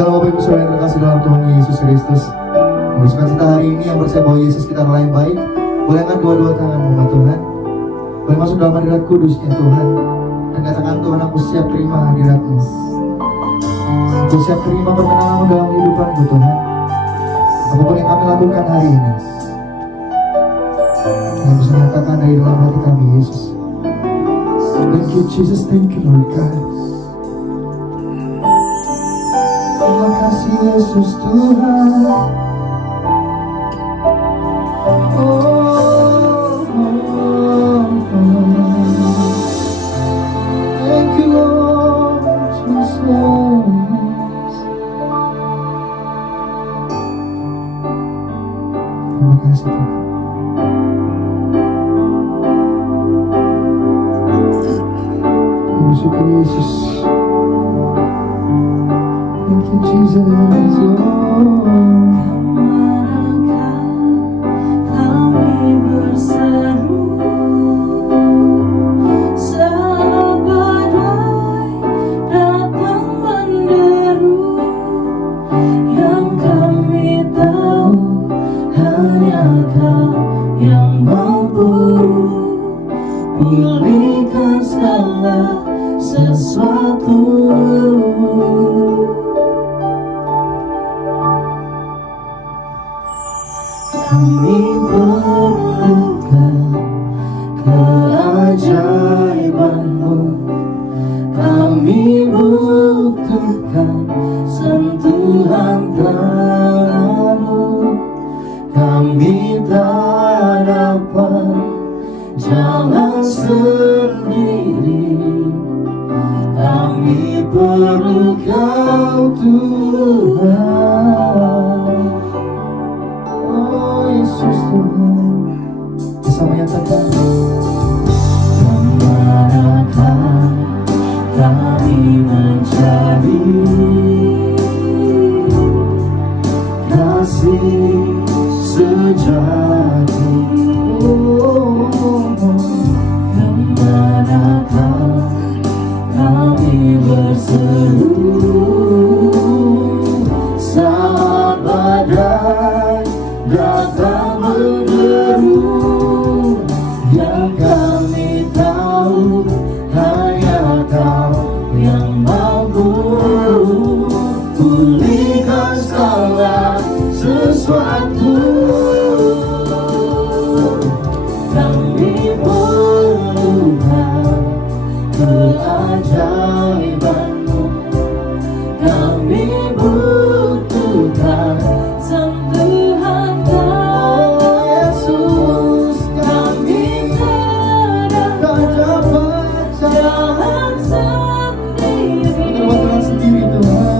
Shalom Bapak Ibu Saudara yang terkasih dalam Tuhan Yesus Kristus. Meneruskan kita hari ini yang percaya bahwa Yesus kita adalah yang baik. Boleh angkat dua-dua tangan umat Tuhan. Boleh masuk dalam hadirat kudusnya Tuhan. Dan katakan, Tuhan, aku siap terima hadirat-Mu. Aku siap terima perkenanan-Mu dalam kehidupanku Tuhan. Apapun yang kami lakukan hari ini, yang bisa nyatakan dari dalam hati kami Yesus. Thank you Jesus, thank you Lord God. Terima kasih Yesus Tuhan. Thank you Lord Jesus. Terima kasih Tuhan. Bersyukur Yesus. Thank you Jesus. Kami berseru saat badai datang menderu, yang kami tahu hanya Kau yang mampu pulihkan segala sesuatu. Kami perlukan keajaiban-Mu, kami butuhkan sentuhan tangan-Mu. Kami tak dapat jalan sendiri, kami perlu Kau Tuhan. Oh Yesus Tuhan. Bersama yang tegar. Kemanakah kami mencari kasih sejati? Kemanakah kami berseru saat badai datang menderu, yang kami tahu hanya Kau yang mampu pulihkan segala sesuatu. Kami perlukan keajaiban-Mu, kami butuhkan sentuhan Kau Yesus. Kami tak dapat jalan sendiri, Tuhan sendiri Tuhan.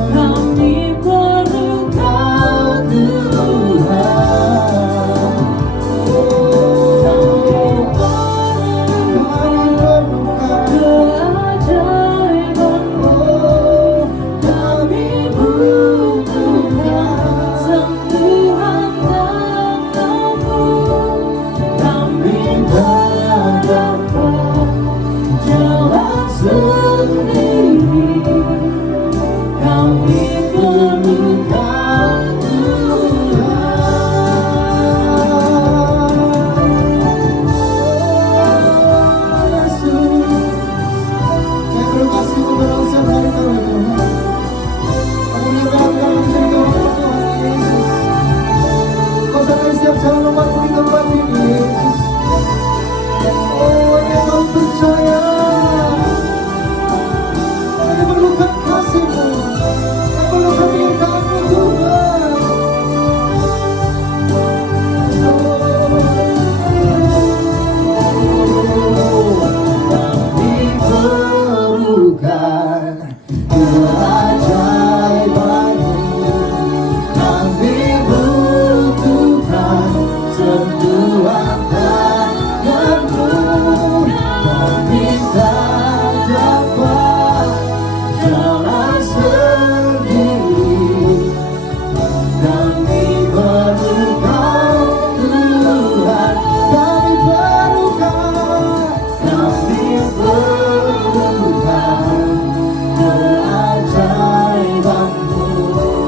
kami perlu Kau Tuhan. Kami perlukan keajaiban-Mu, kami butuhkan sentuhan tangan-Mu. Kami tak dapat jalan sendiri, kami perlukan keajaiban-Mu.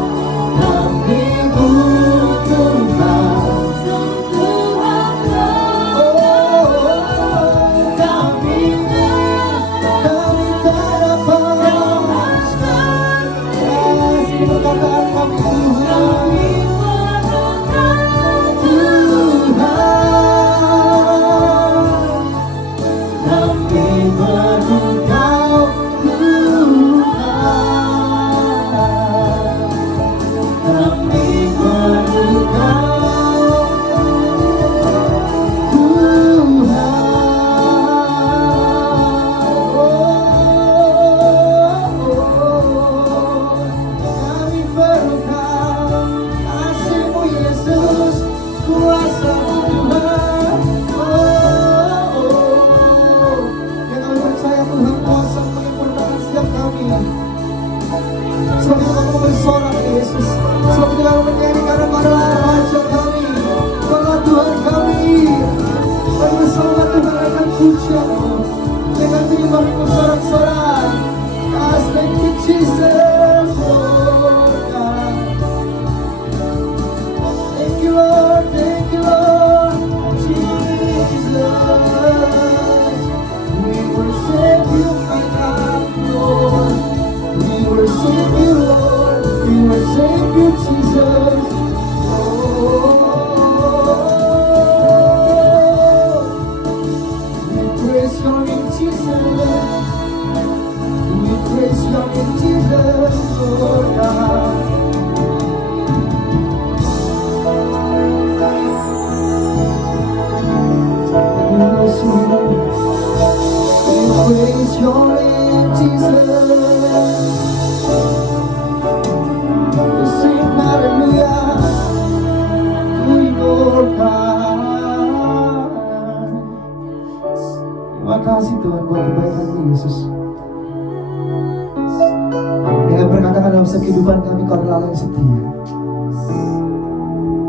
setia.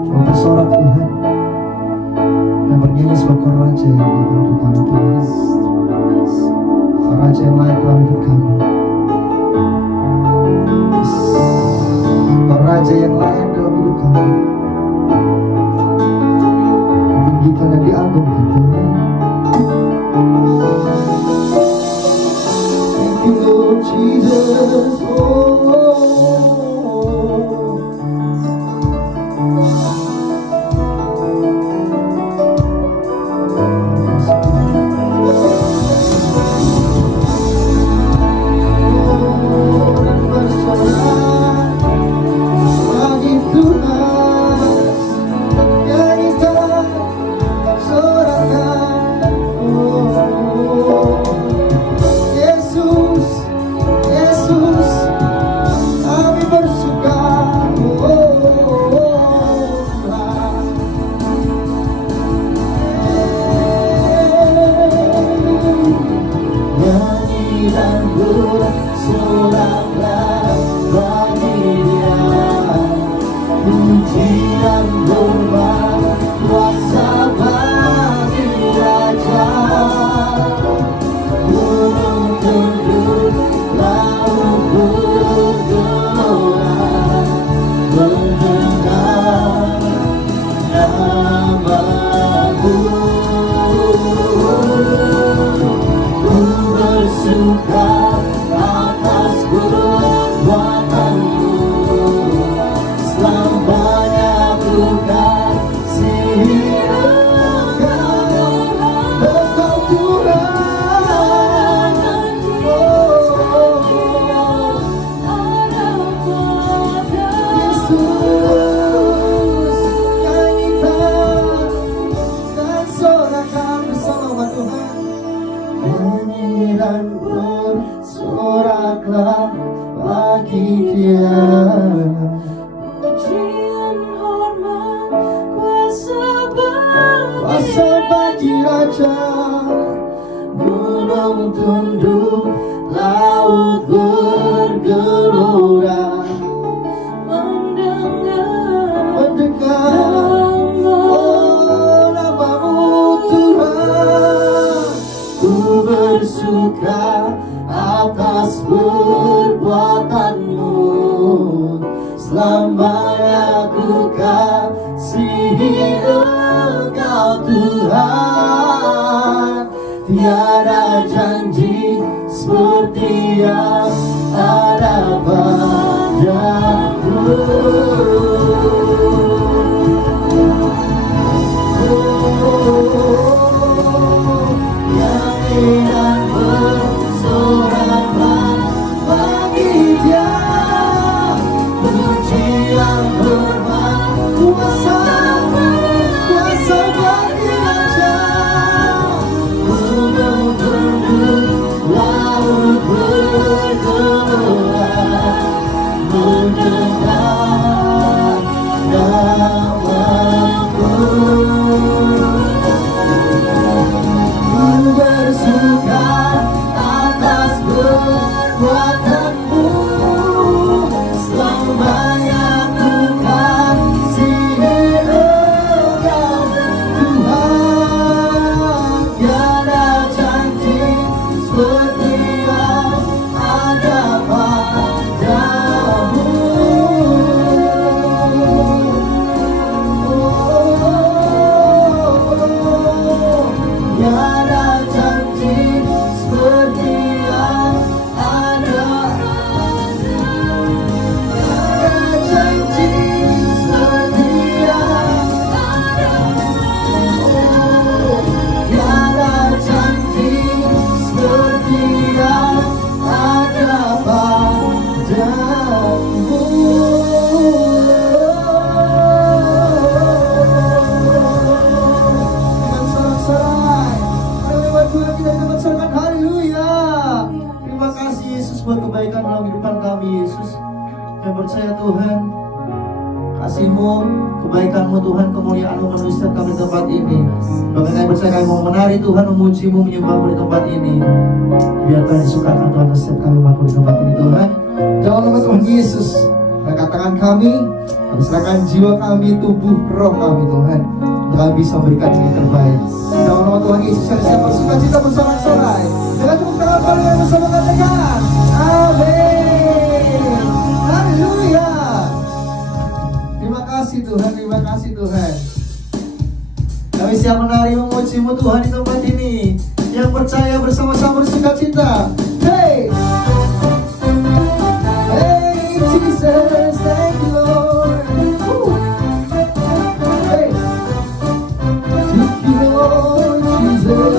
Kau bersorak Tuhan, dan bernyanyi sebuah Kau Raja yang di dalam hidup kami Tuhan. Kau Raja yang layak dalam hidup kami. Yes. Kau Raja yang layak dalam hidup kami. Ditinggikan dan diagungkan Tuhan. Thank you Lord Jesus. Gunung tunduk, laut bergelora, mendengar oh namamu Tuhan. Ku bersuka atas perbuatanmu, selamanya ku kasihi Engkau Tuhan. Tiada janji seperti yang ada padamu. Nyanyi dan bersoraklah bagi Dia, pujian hormat kuasa bagi Raja. Gunung tunduk, laut bergelora, mendengar namamu. Ku bersuka atas perbuatanmu, selamanya ku kasihi Engkau Tuhan. Tiada janji seperti yang ada padamu. Tiada janji seperti yang ada. Tiada janji seperti yang ada. Tiada janji seperti yang ada padamu. Dengan sorak-sorai, ada lewat bulan kita mengucapkan haleluya. Terima kasih Yesus buat kebaikan dalam kehidupan kami Yesus. Kami percaya Tuhan, kasih-Mu, kebaikan-Mu Tuhan, kemuliaan-Mu memenuhi setiap kami di tempat ini. Bahkan kami percaya kami mau menari Tuhan, memuji-Mu, menyembah-Mu di tempat ini. Biar Tuhan disukakan Tuhan setiap kami umat-Mu di tempat ini Tuhan. Dalam nama Tuhan Yesus, mereka Katakan kami serahkan jiwa kami, tubuh, roh kami Tuhan, untuk kami bisa memberikan yang terbaik. Dalam nama Tuhan Yesus yang siap bersuka cita bersorak-sorai. Dengan tepuk tangan kalian bersama katakan amin. Haleluya. Terima kasih Tuhan, terima kasih Tuhan. Kami siap menari memuji-Mu Tuhan di tempat ini. Yang percaya bersama-sama bersuka cita. Hey, hey Jesus, thank you Lord. Hey, thank you Lord Jesus.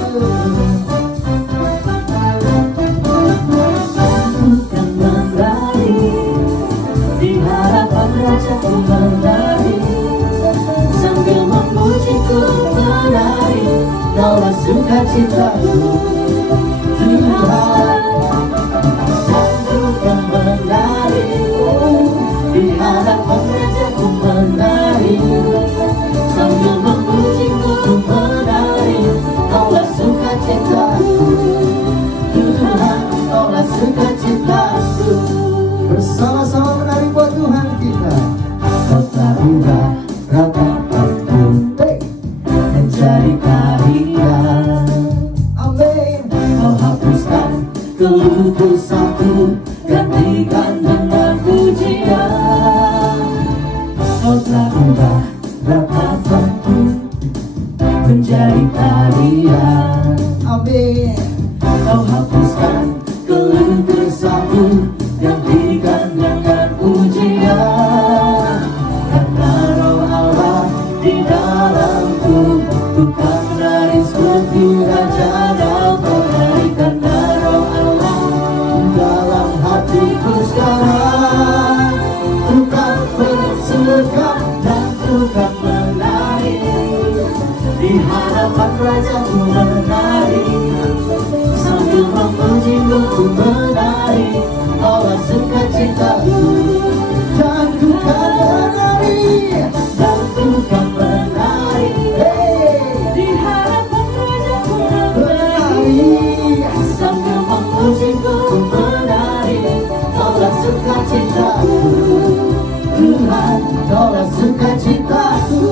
Bukan menari di hadapan Rajaku menari, sambil memujiku menari, Kaulah sukacitaku Tuhan. Dan bukan menari di hadapan Rajaku menari, sambil memujiku menari, Kaulah sukacitaku Tuhan, Kaulah sukacitaku. Bersama-sama menari buat Tuhan kita. Kau telah ubah ratapanku menjadi tarian. Amin. Kau hapuskan keluh kesahku, gantikan dengan pujian. Kau telah ubah ratapanku menjadi tarian. Amin. Kau hapuskan keluh kesahku, gantikan dengan pujian. Karena Roh Allah di dalamku, ku kan menari seperti Raja Daud menari. Karena Roh Allah di dalam hatiku sekarang, ku kan bersuka dan ku kan menari. Di hadapan Rajaku menari, sambil memuji-Mu ku menari. Kaulah sukacitaku Dan ku kan menari. dan ku kan menari. Hey, Di hadapan Rajaku menari, menari. sambil memuji-Ku ku menari. Kaulah sukacitaku Tuhan, Kaulah sukacitaku.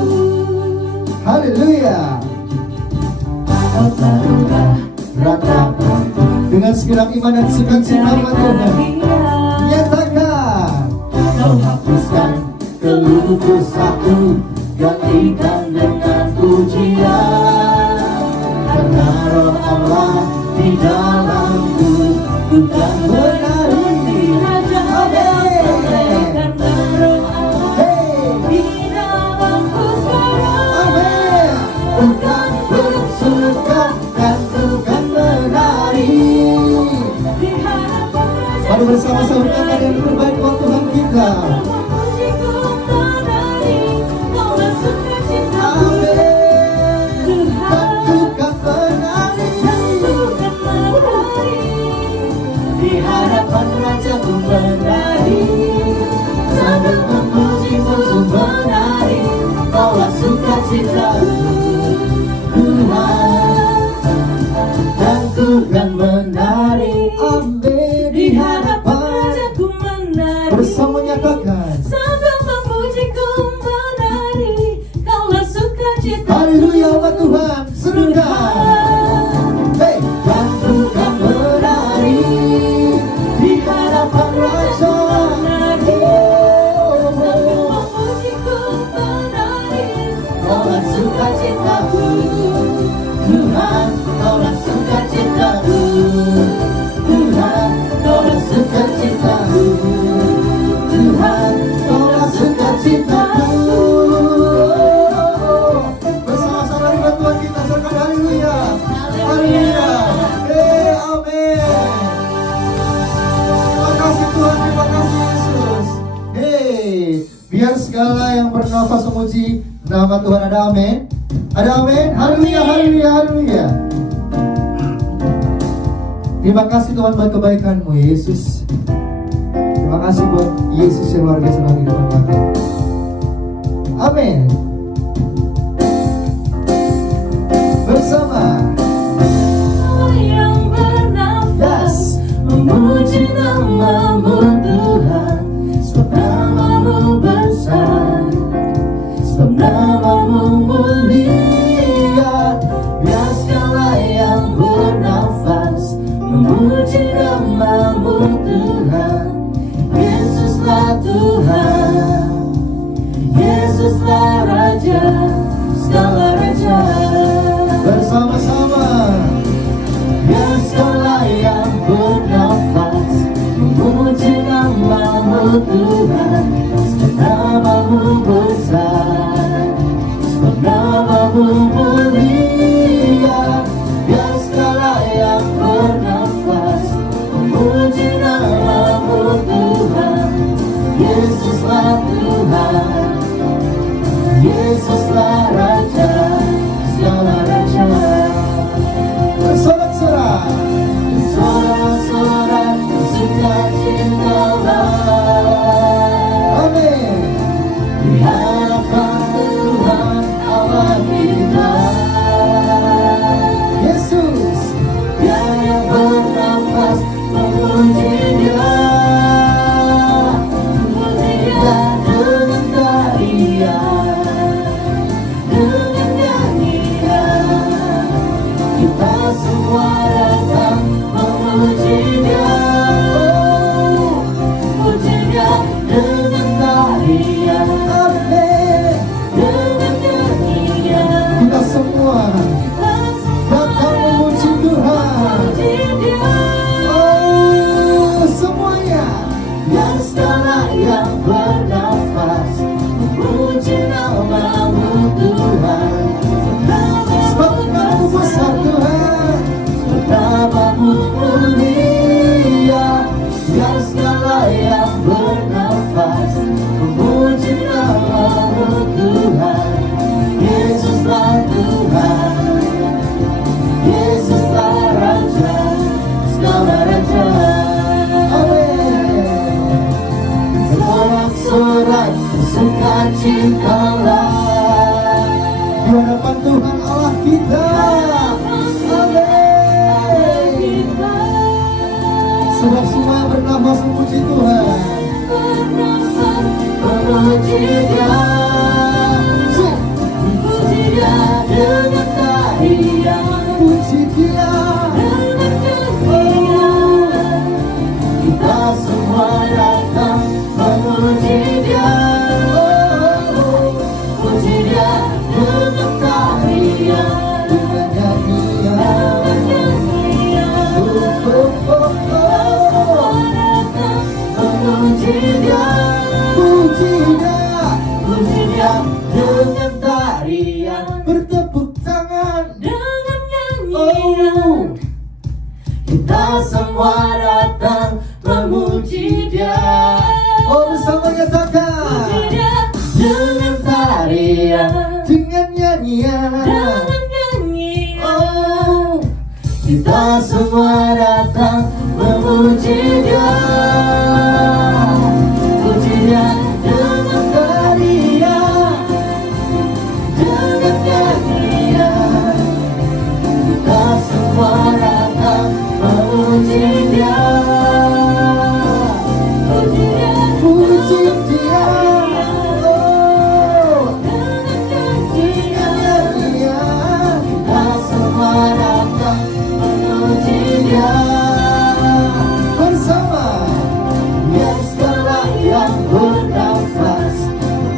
Haleluya. Kau telah ubah ratapanku Dengan segenap iman dan sukacita buat Tuhan, nyatakan Kau hapuskan keluh kesahku, gantikan dengan pujian. Karena Roh Allah di dalamku, ku kan menari di Raja Daud. Karena Roh Allah di dalamku sekarang, amin. ku kan bersuka dan ku kan menari. Di hadapan Raja Mari bersama-sama kita yang terbaik buat Tuhan kita. memuji-Ku menari, Kaulah sukacitaku Amin. Dan ku kan menari. di hadapan Rajaku menari, sambil memuji-Mu ku menari. Kaulah sukacitaku Tuhan, dan ku kan menari. Amin. Di hadapan Rajaku menari, Bersama nyatakan sambil memuji-Ku menari. Kaulah sukacitaku haleluya umat Tuhan. Serukan. Hey, dan ku kan menari. Di hadapan Raja menari, sambil memuji-Ku menari. Kaulah sukacitaku Tuhan, Kaulah sukacitaku Tuhan, Kaulah sukacitaku Tuhan, Kaulah sukacitaku. bersama-sama dengan Tuhan kita serkan haleluya. Haleluya. Hey, amin. Terima kasih Tuhan, terima kasih Yesus. Hey, biar segala yang bernafas memuji nama Tuhan. Ada amin. Ada amin. Haleluya, haleluya, haleluya. Terima kasih Tuhan buat kebaikan-Mu Yesus. Terima kasih buat Yesus yang luar biasa dalam kehidupan kami. Amin. Bersama Yang bernafas memuji nama-Mu Tuhan, sebab nama-Mu namamu mulia. Biar segala yang bernafas memuji namamu Tuhan. Yesuslah Tuhan, Yesuslah Raja, segala Raja. Bersama-sama. Biar segala yang bernafas memuji namamu Tuhan. Sebab namamu besar, sebab namamu mulia. Biar segala yang bernafas memuji namamu Tuhan. Yesuslah Tuhan, Yesuslah Raja, segala Raja. Bersorak-sorak, bersorak-sorak, sukacitalah. Amin. Di hadapan Tuhan Allah kita. Yesus, Dia yang bernafas memuji Dia. Memuji Dia dengan tarian, dengan nyanyian. Kita semua datang memuji Dia. Oh, memuji Dia dengan tarian, amin, dengan nyanyian. Kita semua datang memuji Tuhan. Oh, semuanya. Yang segala yang bernafas memuji namamu Tuhan. Sebab namamu besar Tuhan, sebab namamu mulia. Yang segala yang bernafas memuji namamu Tuhan. Yesuslah Tuhan, Yesuslah Raja, segala Raja. Amin. Bersorak-sorak, bersukacitalah di hadapan Tuhan Allah kita. Amin. Sebab semua yang bernafas memuji Tuhan. Memuji Dia, memuji Dia dengan tarian, puji Dia dengan nyanyian. Kita semua datang memuji Dia. Oh, puji Dia dengan tarian, dengan nyanyian, dengan nyanyian. Memuji Dia, puji Dia, puji Dia dengan tarian, bertepuk tangan dengan nyanyian. Oh, kita semua datang memuji Dia. Oh, bersama nyatakan. Puji Dia dengan tarian, dengan nyanyian, dengan nyanyian. Oh, kita semua datang memuji Dia. Puji Dia dengan tarian, dengan nyanyian. Kita semua datang memuji Dia. Puji Dia, puji Dia. Oh, dengan nyanyian. Kita semua datang memuji Dia. Bersama. Yang segala yang bernafas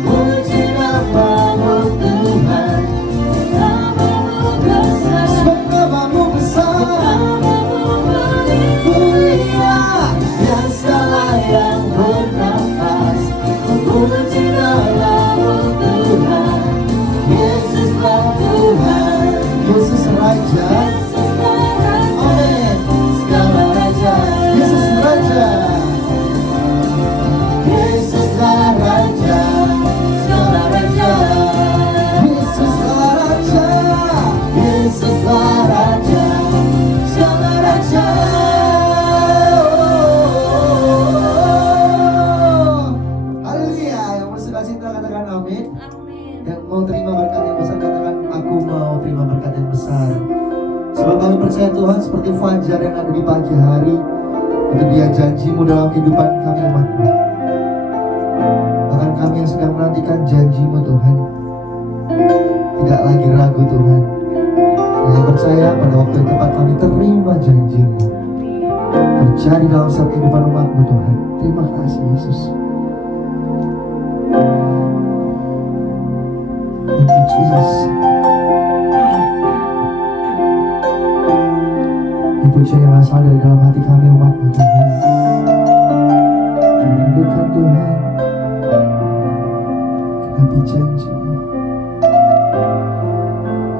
memuji namamu Tuhan. Namamu besar, sebab namamu besar, mulia. Yang segala yang bernafas memuji namamu Tuhan. Yesuslah Tuhan, Yesus Raja, amin, segala Raja. Yesus Raja, Yesuslah Raja, segala Raja. Yesuslah Raja, Yesuslah Raja, segala Raja. Haleluya. Yang bersukacita katakan amin. Yang mau terima berkat yang besar katakan aku mau terima berkat yang besar. Sebab kami percaya Tuhan seperti fajar yang ada di pagi hari. Itu dia janji-Mu dalam kehidupan kami umat-Mu. Bahkan kami yang sedang menantikan janji-Mu Tuhan. umat-Mu Tuhan. Saya percaya pada waktu yang tepat kami terima janji-Mu terjadi dalam setiap kehidupan umat-Mu Tuhan. Terima kasih Yesus. Thank you Jesus. Ini pujian yang asal dari dalam hati kami umat-Mu Tuhan. Rindukan Tuhan genapi janji-Mu.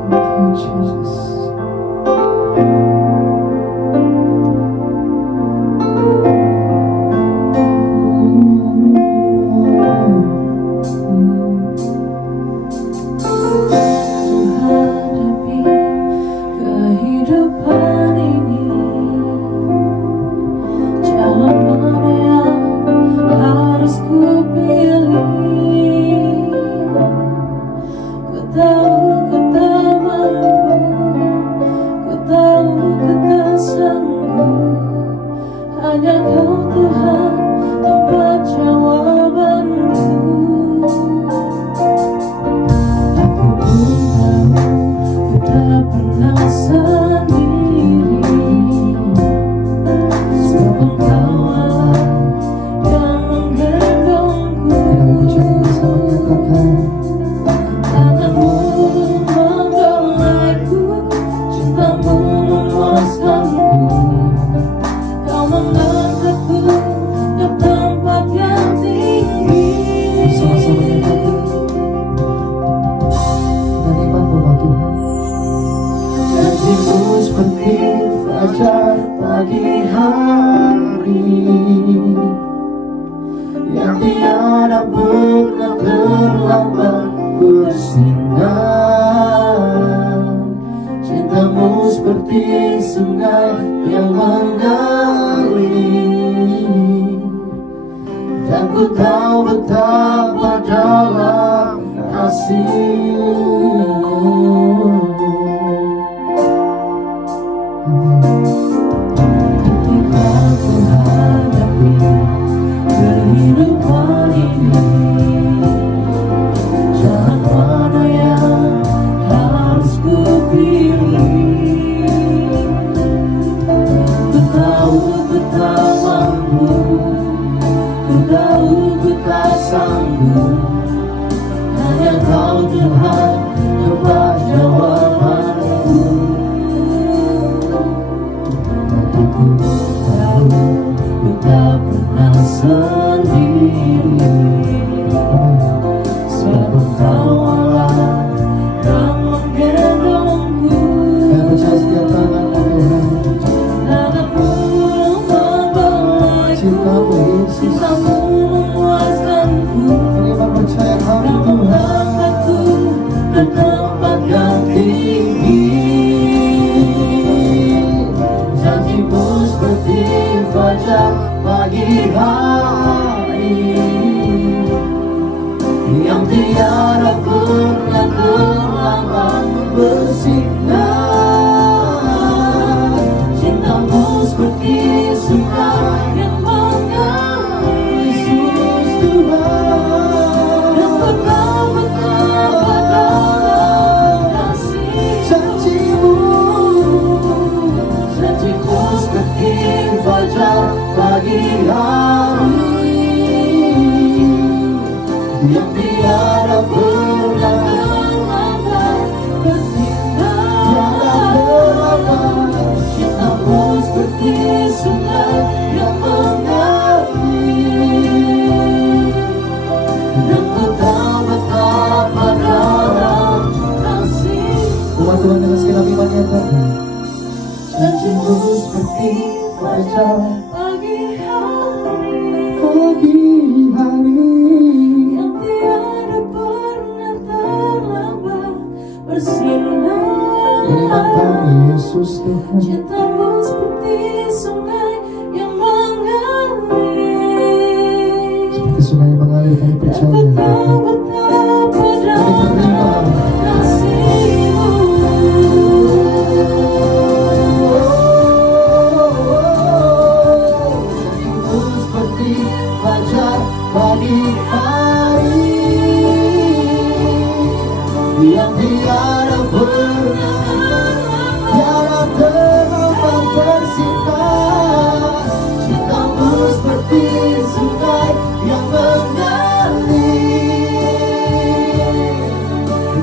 Thank you Jesus. Menghadapi kehidupan ini, jalan mana yang harus ku pilih? Ku tahu ku tak mampu, ku tahu ku tak sanggup. Hanya Kau Tuhan tempat jawabanku. Aku pun tahu ku tak pernah sendiri, sebab Engkau Allah yang menggendongku. Dalam pujian yang sama nyatakan, Tanganmu menggolaiku, cintamu memuaskanku. Kau mengangkatku ke tempat yang tinggi. bersama-sama nyatakan kenikmatmu umat Tuhan. Janji-Mu seperti fajar pagi hari, Yang tiada pernah terlambat bersinar. Cintamu seperti sungai yang mengalir, dan ku tahu betapa dalam kasih-Mu. ketika ku hadapi kehidupan ini, jalan mana yang harus ku pilih? Ku tahu ku tak mampu, ku tahu ku tak sanggup. Hanya Kau Tuhan tempat jawabanku. Aku tahu ku tak pernah sendiri, sebab Engkau Allah yang menggendongku. Kami percaya setiap tangan-Mu Tuhan. Tanganmu membelaiku, Cinta-Mu Yesus. cintamu memuaskanku. Kami percaya kami Kau Tuhan. mengangkatku ke tempat yang tinggi. Janji-Mu seperti fajar pagi hari, yang tiada pernah terlambat bersinar. Cintamu seperti sungai yang mengalir, Yesus Tuhan. Dan ku tahu betapa dalam kasih-Mu. Janji-Mu seperti fajar pagi hari, yang tiada pernah terlambat bersinar. Cintamu seperti sungai yang mengalir, dan ku tahu betapa dalam kasih-Mu. Umat Tuhan dengan segenap iman nyatakan, Janji-Mu seperti fajar pagi hari, yang tiada pernah terlambat bersinar. Iman kami Yesus Tuhan. Cintamu seperti sungai yang mengalir, Seperti sungai yang mengalir, kami percaya ku tahu Tuhan. betapa dalam terima. kasih-Mu. Janji-Mu seperti fajar pagi hari, yang tiada pernah, tiada terlambat tersintas. Cintamu seperti sungai yang mengalir,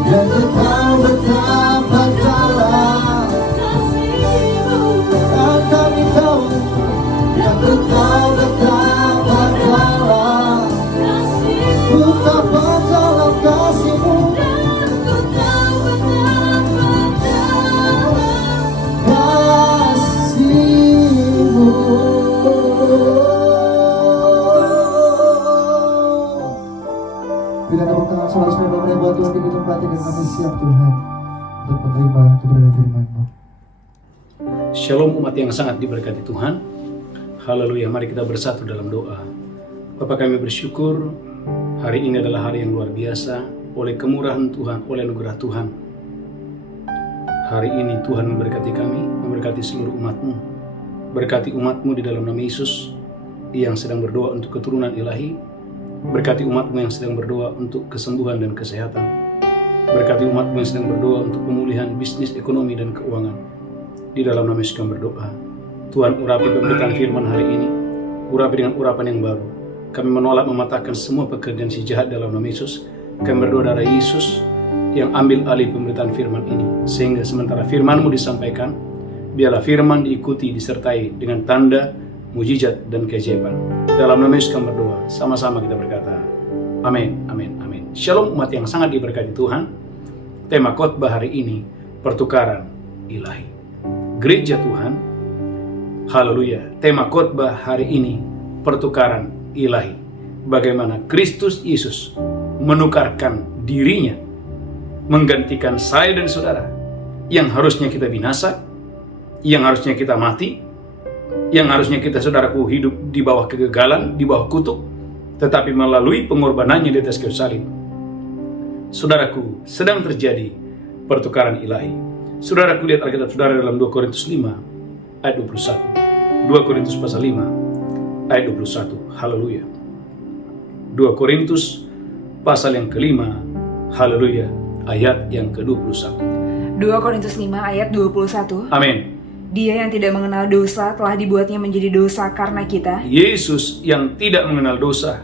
dan ku tahu betapa dalam kasih-Mu. dan kami tahu, dan ku tahu betapa dalam, Kasih-Mu. betapa dalam kasih-Mu, Dan ku tahu betapa dalam kasih-Mu. Bila tepuk tangan saudara-saudara buat Tuhan di tempat ini, dan kami siap Tuhan untuk menerima kebenaran firman-Mu. Shalom umat yang sangat diberkati Tuhan. Haleluya, mari kita bersatu dalam doa. Bapa, kami bersyukur hari ini adalah hari yang luar biasa oleh kemurahan Tuhan, oleh anugerah Tuhan. Hari ini Tuhan memberkati kami, memberkati seluruh umat-Mu. Berkati umat-Mu di dalam nama Yesus yang sedang berdoa untuk keturunan ilahi. Berkati umat-Mu yang sedang berdoa untuk kesembuhan dan kesehatan. Berkati umat-Mu yang sedang berdoa untuk pemulihan bisnis, ekonomi, dan keuangan. Di dalam nama Yesus kami berdoa. Tuhan, urapi pemberitaan firman hari ini. Urapi dengan urapan yang baru. Kami menolak mematahkan semua pekerjaan si jahat dalam nama Yesus. Kami berdoa darah Yesus yang ambil alih pemberitaan firman ini. Sehingga sementara firman-Mu disampaikan, biarlah firman diikuti, disertai dengan tanda, mujizat, dan keajaiban. Dalam nama Yesus kami berdoa. Sama-sama kita berkata, amin, amin, amin. Shalom umat yang sangat diberkati Tuhan. Tema khotbah hari ini, pertukaran ilahi. Gereja Tuhan, haleluya. Tema khotbah hari ini, pertukaran ilahi. Bagaimana Kristus Yesus menukarkan dirinya, menggantikan saya dan saudara yang harusnya kita binasa, yang harusnya kita mati, yang harusnya kita saudaraku hidup di bawah kegagalan, di bawah kutuk, tetapi melalui pengorbanannya di atas kayu salib, saudaraku, sedang terjadi pertukaran ilahi. Saudaraku, lihat Alkitab saudara dalam 2 Korintus 5 ayat 21. 2 Korintus pasal 5 ayat 21. Haleluya. 2 Korintus pasal yang kelima, haleluya, ayat yang ke-21. 2 Korintus 5 ayat 21. Amin. Dia yang tidak mengenal dosa telah dibuatnya menjadi dosa karena kita. Yesus yang tidak mengenal dosa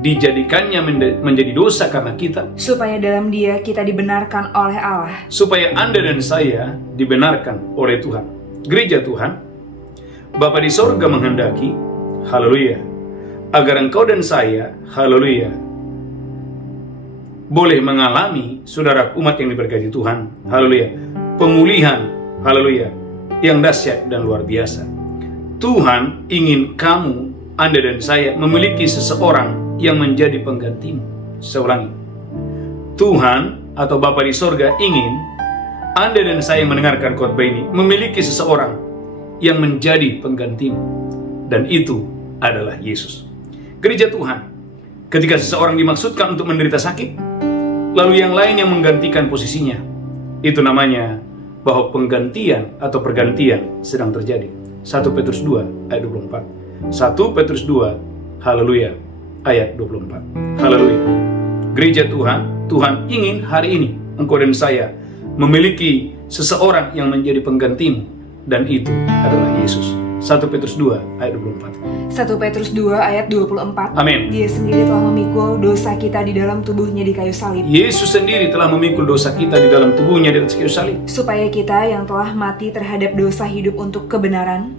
dijadikannya menjadi dosa karena kita, Supaya dalam dia kita dibenarkan oleh Allah. supaya Anda dan saya dibenarkan oleh Tuhan. Gereja Tuhan, Bapa di sorga menghendaki, haleluya, agar engkau dan saya, haleluya, boleh mengalami, saudara umat yang diberkati Tuhan, haleluya, pemulihan, haleluya, yang dahsyat dan luar biasa. Tuhan ingin kamu, Anda dan saya memiliki seseorang yang menjadi penggantimu. Saya ulangi. Tuhan atau Bapa di sorga ingin Anda dan saya yang mendengarkan khotbah ini memiliki seseorang yang menjadi penggantimu. Dan itu adalah Yesus. Gereja Tuhan, ketika seseorang dimaksudkan untuk menderita sakit, lalu yang lain yang menggantikan posisinya, itu namanya bahwa penggantian atau pergantian sedang terjadi. 1 Petrus 2 ayat 24. 1 Petrus 2, haleluya, ayat 24. Haleluya. Gereja Tuhan, Tuhan ingin hari ini engkau dan saya memiliki seseorang yang menjadi penggantimu, dan itu adalah Yesus. 1 Petrus 2 ayat 24. 1 Petrus 2 ayat 24. Amin. Dia sendiri telah memikul dosa kita di dalam tubuhnya di kayu salib, Yesus sendiri telah memikul dosa kita di dalam tubuhnya di atas kayu salib, supaya kita yang telah mati terhadap dosa hidup untuk kebenaran.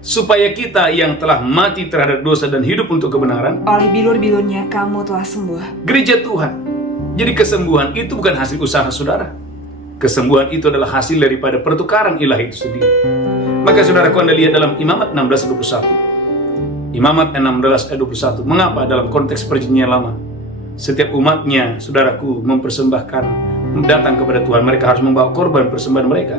supaya kita yang telah mati terhadap dosa dan hidup untuk kebenaran. Oleh bilur-bilurnya kamu telah sembuh. Gereja Tuhan, jadi kesembuhan itu bukan hasil usaha saudara. Kesembuhan itu adalah hasil daripada pertukaran ilahi itu sendiri. Maka saudaraku, Anda lihat dalam Imamat 16:21. Imamat 16 ayat 21. Mengapa dalam konteks perjanjian lama setiap umatnya, saudaraku, mempersembahkan, datang kepada Tuhan, mereka harus membawa korban persembahan mereka.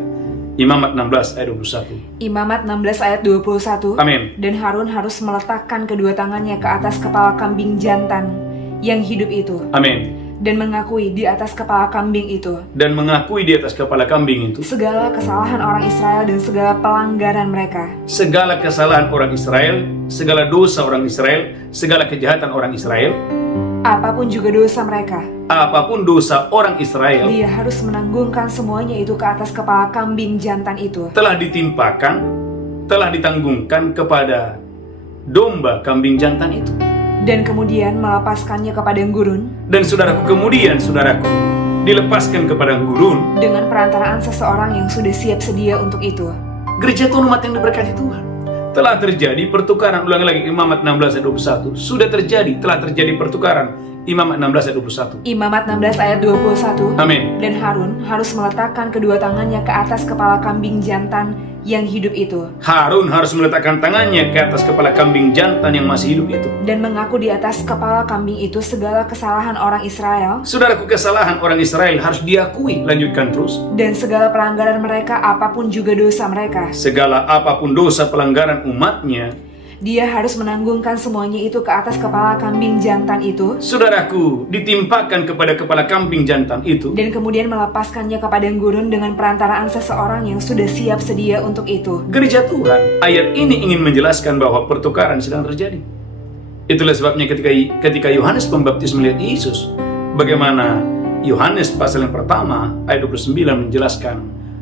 Imamat 16 ayat 21. Imamat 16 ayat 21. Amin. Dan Harun harus meletakkan kedua tangannya ke atas kepala kambing jantan yang hidup itu, Amin. dan mengakui di atas kepala kambing itu Dan mengakui di atas kepala kambing itu segala kesalahan orang Israel dan segala pelanggaran mereka. segala kesalahan orang Israel, segala dosa orang Israel, segala kejahatan orang Israel, apapun juga dosa mereka, apapun dosa orang Israel, Dia harus menanggungkan semuanya itu ke atas kepala kambing jantan itu. telah ditimpakan, telah ditanggungkan kepada domba kambing jantan itu. Dan kemudian melepaskannya kepada gurun Dan saudaraku, kemudian saudaraku, dilepaskan kepada gurun dengan perantaraan seseorang yang sudah siap sedia untuk itu. gereja Tuhan, umat yang diberkati Tuhan. Telah terjadi pertukaran, ulangi lagi, Imamat 16 ayat 21. Sudah terjadi, telah terjadi pertukaran, Imamat 16 ayat 21. Imamat 16 ayat 21. Amin. Dan Harun harus meletakkan kedua tangannya ke atas kepala kambing jantan yang hidup itu, Harun harus meletakkan tangannya ke atas kepala kambing jantan yang masih hidup itu. dan mengaku di atas kepala kambing itu segala kesalahan orang Israel Saudaraku, kesalahan orang Israel harus diakui. Lanjutkan terus. dan segala pelanggaran mereka, apapun juga dosa mereka. Segala apapun dosa pelanggaran umatnya, Dia harus menanggungkan semuanya itu ke atas kepala kambing jantan itu, saudaraku, ditimpakan kepada kepala kambing jantan itu, dan kemudian melepaskannya ke padang gurun dengan perantaraan seseorang yang sudah siap sedia untuk itu. gereja Tuhan. Ayat ini ingin menjelaskan bahwa pertukaran sedang terjadi. Itulah sebabnya ketika Yohanes Pembaptis melihat Yesus, bagaimana Yohanes pasal yang pertama ayat 29 menjelaskan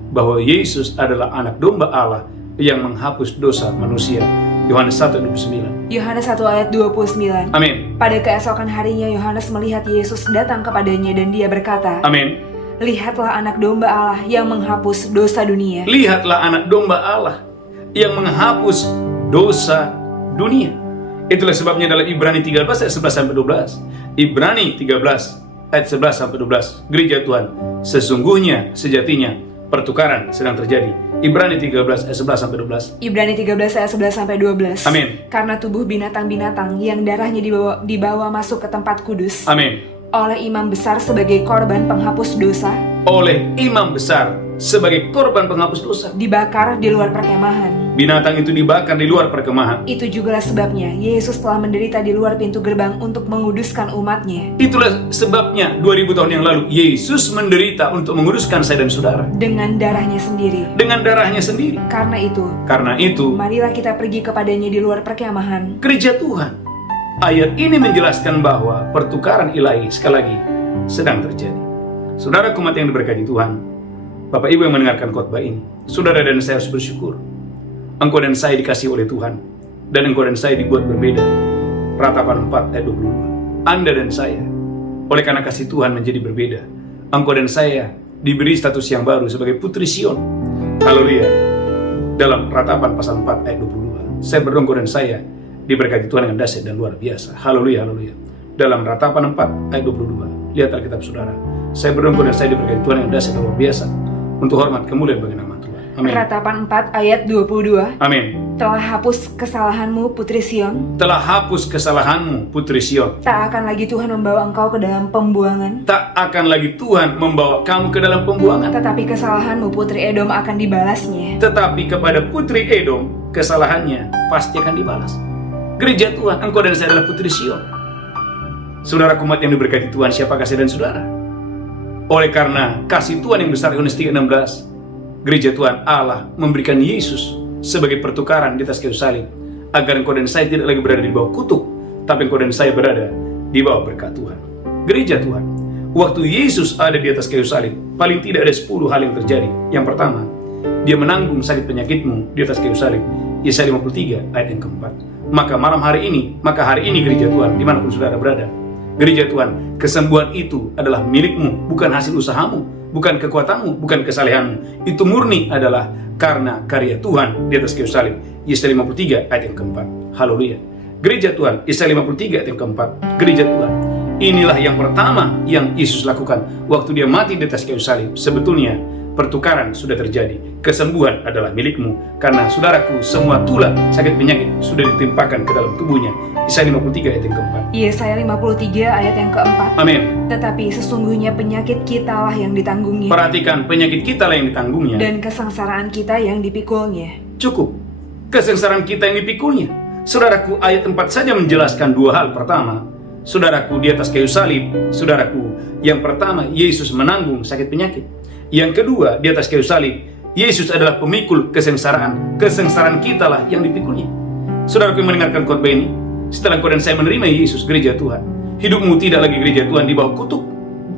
bahwa Yesus adalah anak domba Allah yang menghapus dosa manusia. Yohanes 1 ayat 29. Yohanes 1 ayat 29. Amin. Pada keesokan harinya Yohanes melihat Yesus datang kepadanya dan dia berkata, Amin. "Lihatlah anak domba Allah yang menghapus dosa dunia." Lihatlah anak domba Allah yang menghapus dosa dunia. Itulah sebabnya dalam Ibrani 13 ayat 11 sampai 12. Ibrani 13 ayat 11 sampai 12. Gereja Tuhan, sesungguhnya sejatinya pertukaran sedang terjadi. Ibrani 13 ayat 11 sampai 12. Ibrani 13 ayat 11 sampai 12. Amin. Karena tubuh binatang-binatang yang darahnya dibawa masuk ke tempat kudus Amin. oleh imam besar sebagai korban penghapus dosa, Oleh imam besar sebagai korban penghapus dosa, dibakar di luar perkemahan. binatang itu dibakar di luar perkemahan. Itu jugalah sebabnya Yesus telah menderita di luar pintu gerbang untuk menguduskan umatnya Itulah sebabnya 2000 tahun yang lalu Yesus menderita untuk menguruskan saya dan saudara dengan darahnya sendiri. dengan darahnya sendiri. Karena itu, marilah kita pergi kepadanya di luar perkemahan. Gereja Tuhan, ayat ini menjelaskan bahwa pertukaran ilahi sekali lagi sedang terjadi. Saudara umat yang diberkati Tuhan, Bapak Ibu yang mendengarkan khotbah ini, saudara dan saya harus bersyukur. Engkau dan saya dikasih oleh Tuhan, dan engkau dan saya dibuat berbeda. Ratapan 4 ayat 22. Anda dan saya, oleh karena kasih Tuhan menjadi berbeda. Engkau dan saya diberi status yang baru sebagai putri Sion. Haleluya. Dalam Ratapan pasal 4 ayat 22. Saya berdoa engkau dan saya diberkati Tuhan dengan dahsyat dan luar biasa. Haleluya, haleluya. Dalam Ratapan 4 ayat 22. Lihat Alkitab saudara. Saya berdoa engkau dan saya diberkati Tuhan dengan dahsyat dan luar biasa. Untuk hormat kemuliaan bagi nama Tuhan. Amin. Ratapan 4 ayat 22. Amin. Telah hapus kesalahanmu, putri Sion. Telah hapus kesalahanmu, putri Sion. Tak akan lagi Tuhan membawa engkau ke dalam pembuangan, Tak akan lagi Tuhan membawa kamu ke dalam pembuangan. tetapi kesalahanmu, putri Edom, akan dibalasnya. Tetapi kepada putri Edom, kesalahannya pasti akan dibalas. Gereja Tuhan, engkau dan saya adalah putri Sion. Saudara umat yang diberkati Tuhan, siapa kasih dan saudara? Oleh karena kasih Tuhan yang besar, Yohanes 3:16, gereja Tuhan Allah memberikan Yesus sebagai pertukaran di atas kayu salib, agar engkau dan saya tidak lagi berada di bawah kutuk, tapi engkau dan saya berada di bawah berkat Tuhan. Gereja Tuhan, waktu Yesus ada di atas kayu salib, paling tidak ada 10 hal yang terjadi. Yang pertama, dia menanggung sakit penyakitmu di atas kayu salib. Yesaya 53 ayat yang keempat. Maka hari ini gereja Tuhan, dimanapun saudara berada, gereja Tuhan, kesembuhan itu adalah milikmu, bukan hasil usahamu, bukan kekuatanmu, bukan kesalehanmu. Itu murni adalah karena karya Tuhan di atas kayu salib. Yesaya 53 ayat yang keempat. Haleluya. Gereja Tuhan, Yesaya 53 ayat yang keempat. Gereja Tuhan, inilah yang pertama yang Yesus lakukan waktu dia mati di atas kayu salib. Sebetulnya pertukaran sudah terjadi. Kesembuhan adalah milikmu, karena saudaraku, semua tulah sakit penyakit sudah ditimpakan ke dalam tubuhnya. Yesaya 53 ayat yang keempat. Yesaya 53 ayat yang keempat. Amin. Tetapi sesungguhnya penyakit kitalah yang ditanggungnya, Perhatikan, penyakit kita lah yang ditanggungnya. dan kesengsaraan kita yang dipikulnya. Cukup. Kesengsaraan kita yang dipikulnya. Saudaraku, ayat 4 saja menjelaskan dua hal. Pertama, saudaraku, di atas kayu salib, saudaraku, yang pertama, Yesus menanggung sakit penyakit. Yang kedua, di atas kayu salib, Yesus adalah pemikul kesengsaraan. Kesengsaraan kita lah yang dipikulnya. Saudaraku yang mendengarkan khotbah ini, setelah engkau dan saya menerima Yesus, gereja Tuhan, Hidupmu tidak lagi gereja Tuhan di bawah kutuk,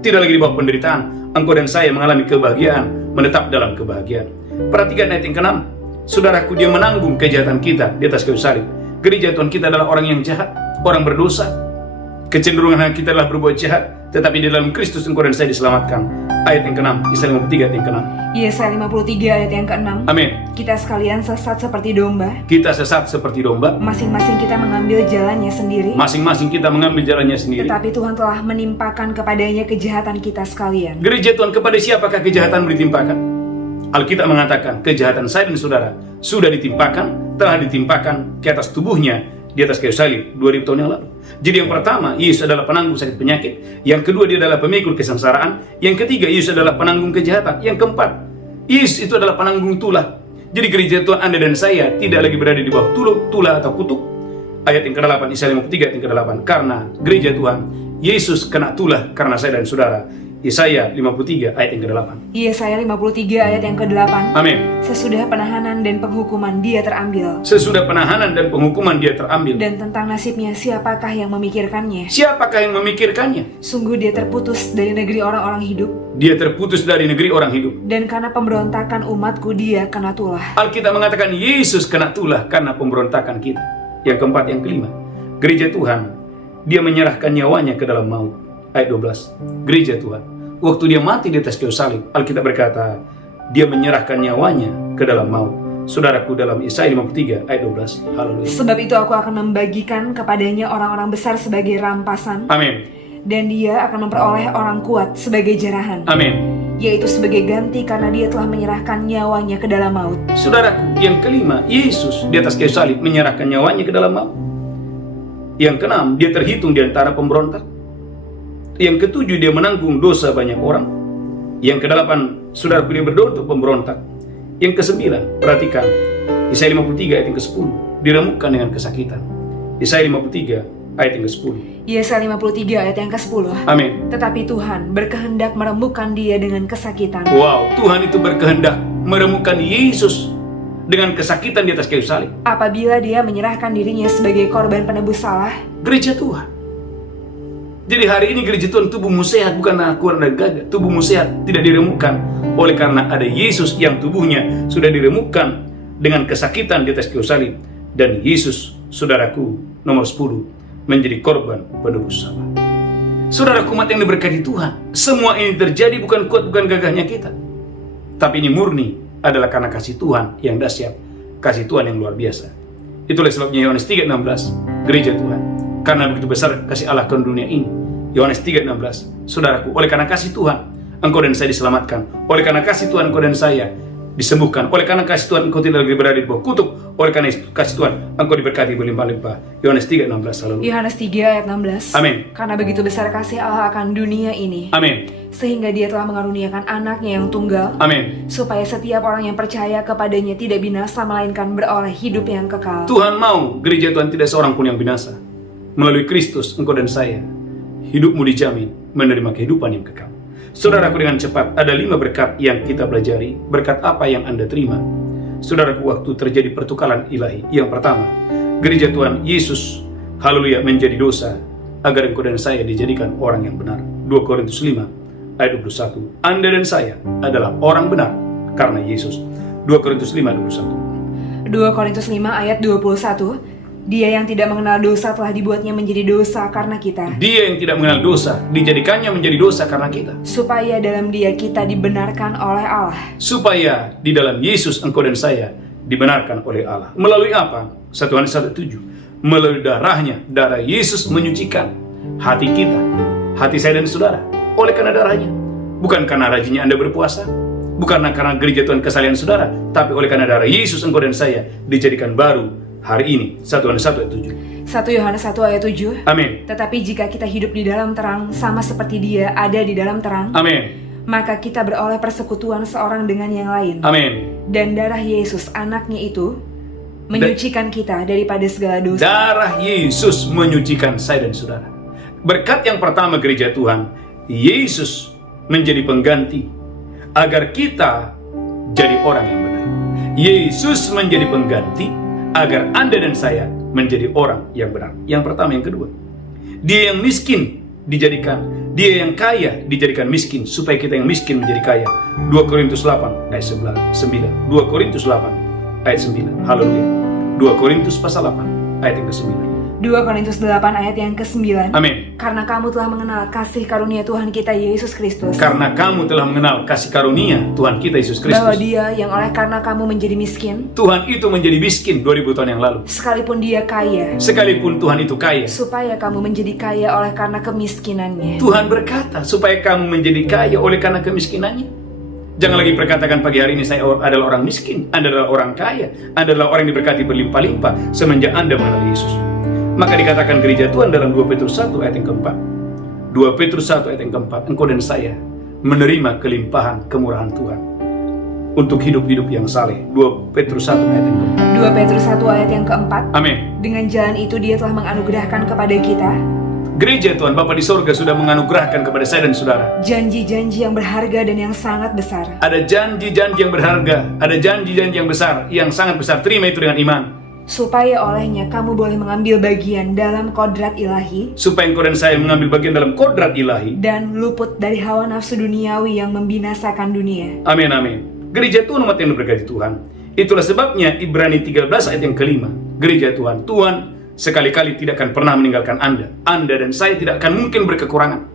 tidak lagi di bawah penderitaan. Engkau dan saya mengalami kebahagiaan, menetap dalam kebahagiaan. Perhatikan ayat yang ke-6. Saudaraku, dia menanggung kejahatan kita di atas kayu salib. Gereja Tuhan kita adalah orang yang jahat, orang berdosa. Kecenderungan kita adalah berbuat jahat, tetapi di dalam Kristus engkau dan saya diselamatkan. Ayat yang ke-6, Yesaya 53 ayat yang ke-6. Yesaya 53 ayat yang ke-6. Amin. Kita sekalian sesat seperti domba. Kita sesat seperti domba. Masing-masing kita mengambil jalannya sendiri. Masing-masing kita mengambil jalannya sendiri. Tetapi Tuhan telah menimpakan kepadanya kejahatan kita sekalian. Gereja Tuhan, kepada siapakah kejahatan ditimpakan? Alkitab mengatakan kejahatan saya dan saudara sudah ditimpakan, telah ditimpakan ke atas tubuhnya di atas kayu salib 2000 tahun yang lalu. Jadi yang pertama, Yesus adalah penanggung sakit penyakit. Yang kedua, dia adalah pemikul kesengsaraan. Yang ketiga, Yesus adalah penanggung kejahatan. Yang keempat, Yesus itu adalah penanggung tulah. Jadi gereja Tuhan, Anda dan saya tidak lagi berada di bawah tulah atau kutuk. Ayat yang ke-8, Yesaya 53 ayat yang ke-8. Karena gereja Tuhan, Yesus kena tulah karena saya dan saudara. Yesaya 53 ayat yang ke-8. Yesaya 53 ayat yang ke-8. Amin. Sesudah penahanan dan penghukuman dia terambil. Sesudah penahanan dan penghukuman dia terambil. Dan tentang nasibnya siapakah yang memikirkannya? Siapakah yang memikirkannya? Sungguh dia terputus dari negeri orang-orang hidup. Dia terputus dari negeri orang hidup. Dan karena pemberontakan umatku dia kena tulah. Alkitab mengatakan Yesus kena tulah karena pemberontakan kita. Yang keempat, yang kelima, gereja Tuhan, dia menyerahkan nyawanya ke dalam maut. Ayat 12, gereja Tuhan, waktu dia mati di atas kayu salib, Alkitab berkata, dia menyerahkan nyawanya ke dalam maut. Saudaraku, dalam Yesaya 53 ayat 12. Haleluya. Sebab itu aku akan membagikan kepadanya orang-orang besar sebagai rampasan. Amin. Dan dia akan memperoleh orang kuat sebagai jarahan. Amin. Yaitu sebagai ganti karena dia telah menyerahkan nyawanya ke dalam maut. Saudaraku, yang kelima, Yesus di atas kayu salib menyerahkan nyawanya ke dalam maut. Yang keenam, dia terhitung di antara pemberontak. Yang ketujuh, dia menanggung dosa banyak orang. Yang kedelapan, saudaraku, dia berdoa untuk pemberontak. Yang kesembilan, perhatikan, Yesaya 53 ayat yang ke-10, diremukkan dengan kesakitan. Yesaya 53 ayat yang ke-10. Yesaya 53 ayat yang ke-10. Amin. Tetapi Tuhan berkehendak meremukkan dia dengan kesakitan. Wow, Tuhan itu berkehendak meremukkan Yesus dengan kesakitan di atas kayu salib. Apabila dia menyerahkan dirinya sebagai korban penebus salah. Gereja Tuhan. Jadi hari ini gereja Tuhan, tubuhmu sehat bukan kurang dan gagah. Tubuhmu sehat tidak diremukkan oleh karena ada Yesus yang tubuhnya sudah diremukkan dengan kesakitan di atas kayu salib. Dan Yesus, saudaraku, nomor 10, menjadi korban penebus salah. Saudaraku, umat yang diberkati Tuhan, semua ini terjadi bukan kuat, bukan gagahnya kita, tapi ini murni adalah karena kasih Tuhan yang dahsyat, kasih Tuhan yang luar biasa. Itulah sebabnya Yohanes 3:16, gereja Tuhan, karena begitu besar kasih Allah ke dunia ini. Yohanes 3:16, saudaraku, oleh karena kasih Tuhan, engkau dan saya diselamatkan. Oleh karena kasih Tuhan, engkau dan saya disembuhkan. Oleh karena kasih Tuhan, engkau tidak lagi berada di bawah kutuk. Oleh karena kasih Tuhan, engkau diberkati berlimpah-limpah. Yohanes 3:16, haleluya. Yohanes 3 ayat 16. Amin. Karena begitu besar kasih Allah akan dunia ini. Amin. Sehingga dia telah mengaruniakan anaknya yang tunggal. Amin. Supaya setiap orang yang percaya kepadanya tidak binasa, melainkan beroleh hidup yang kekal. Tuhan mau gereja Tuhan tidak seorang pun yang binasa. Melalui Kristus, engkau dan saya, hidupmu dijamin menerima kehidupan yang kekal. Saudaraku, dengan cepat ada 5 berkat yang kita pelajari. Berkat apa yang Anda terima? Saudaraku, waktu terjadi pertukaran ilahi. Yang pertama, gereja Tuhan Yesus, haleluya, menjadi dosa agar engkau dan saya dijadikan orang yang benar. 2 Korintus 5 ayat 21. Anda dan saya adalah orang benar karena Yesus. 2 Korintus 5:21. 2 Korintus 5 ayat 21. Dia yang tidak mengenal dosa telah dibuatnya menjadi dosa karena kita. Dia yang tidak mengenal dosa dijadikannya menjadi dosa karena kita. Supaya dalam dia kita dibenarkan oleh Allah. Supaya di dalam Yesus engkau dan saya dibenarkan oleh Allah. Melalui apa? 1 Yohanes 1:7. Melalui darahnya, darah Yesus menyucikan hati kita, hati saya dan saudara. Oleh karena darahnya. Bukan karena rajinnya Anda berpuasa, bukan karena gereja Tuhan kesalehan saudara, tapi oleh karena darah Yesus engkau dan saya dijadikan baru hari ini. 1 Yohanes 1 ayat 7. 1 Yohanes 1 ayat 7. Amin. Tetapi jika kita hidup di dalam terang, sama seperti dia ada di dalam terang, Amin. maka kita beroleh persekutuan seorang dengan yang lain. Amin. Dan darah Yesus anaknya itu menyucikan kita daripada segala dosa. Darah Yesus menyucikan saya dan saudara. Berkat yang pertama gereja Tuhan, Yesus menjadi pengganti agar kita jadi orang yang benar. Yesus menjadi pengganti agar Anda dan saya menjadi orang yang benar. Yang pertama. Yang kedua, Dia yang miskin dijadikan, dia yang kaya dijadikan miskin, supaya kita yang miskin menjadi kaya. 2 Korintus 8 ayat 9. 2 Korintus 8 ayat 9. Haleluya. 2 Korintus pasal 8 ayat yang ke-9. 2 Korintus 8 ayat yang ke-9. Amin. Karena kamu telah mengenal kasih karunia Tuhan kita Yesus Kristus, Karena kamu telah mengenal kasih karunia Tuhan kita Yesus bahwa Kristus. Dia yang oleh karena kamu menjadi miskin, Tuhan itu menjadi miskin 2000 tahun yang lalu. sekalipun Dia kaya, Sekalipun Tuhan itu kaya. supaya kamu menjadi kaya oleh karena kemiskinannya. Tuhan berkata supaya kamu menjadi kaya oleh karena kemiskinannya. Jangan lagi perkatakan pagi hari ini saya adalah orang miskin, Anda adalah orang kaya, Anda adalah orang yang diberkati berlimpah-limpah semenjak Anda mengenal Yesus. Maka dikatakan gereja Tuhan dalam 2 Petrus 1 ayat yang keempat. 2 Petrus 1 ayat yang keempat, engkau dan saya menerima kelimpahan kemurahan Tuhan untuk hidup-hidup yang saleh. 2 Petrus 1 ayat yang keempat. 2 Petrus 1 ayat yang keempat. Amin. Dengan jalan itu Dia telah menganugerahkan kepada kita Gereja Tuhan, Bapa di sorga sudah menganugerahkan kepada saya dan saudara. janji-janji yang berharga dan yang sangat besar. Ada janji-janji yang berharga, ada janji-janji yang besar, yang sangat besar. Terima itu dengan iman. Supaya olehnya kamu boleh mengambil bagian dalam kodrat ilahi Supaya engkau dan saya mengambil bagian dalam kodrat ilahi. dan luput dari hawa nafsu duniawi yang membinasakan dunia. Amin, amin. Gereja Tuhan, umat yang diberkati Tuhan. Itulah sebabnya Ibrani 13 ayat yang kelima. Gereja Tuhan, Tuhan sekali-kali tidak akan pernah meninggalkan Anda. Anda dan saya tidak akan mungkin berkekurangan.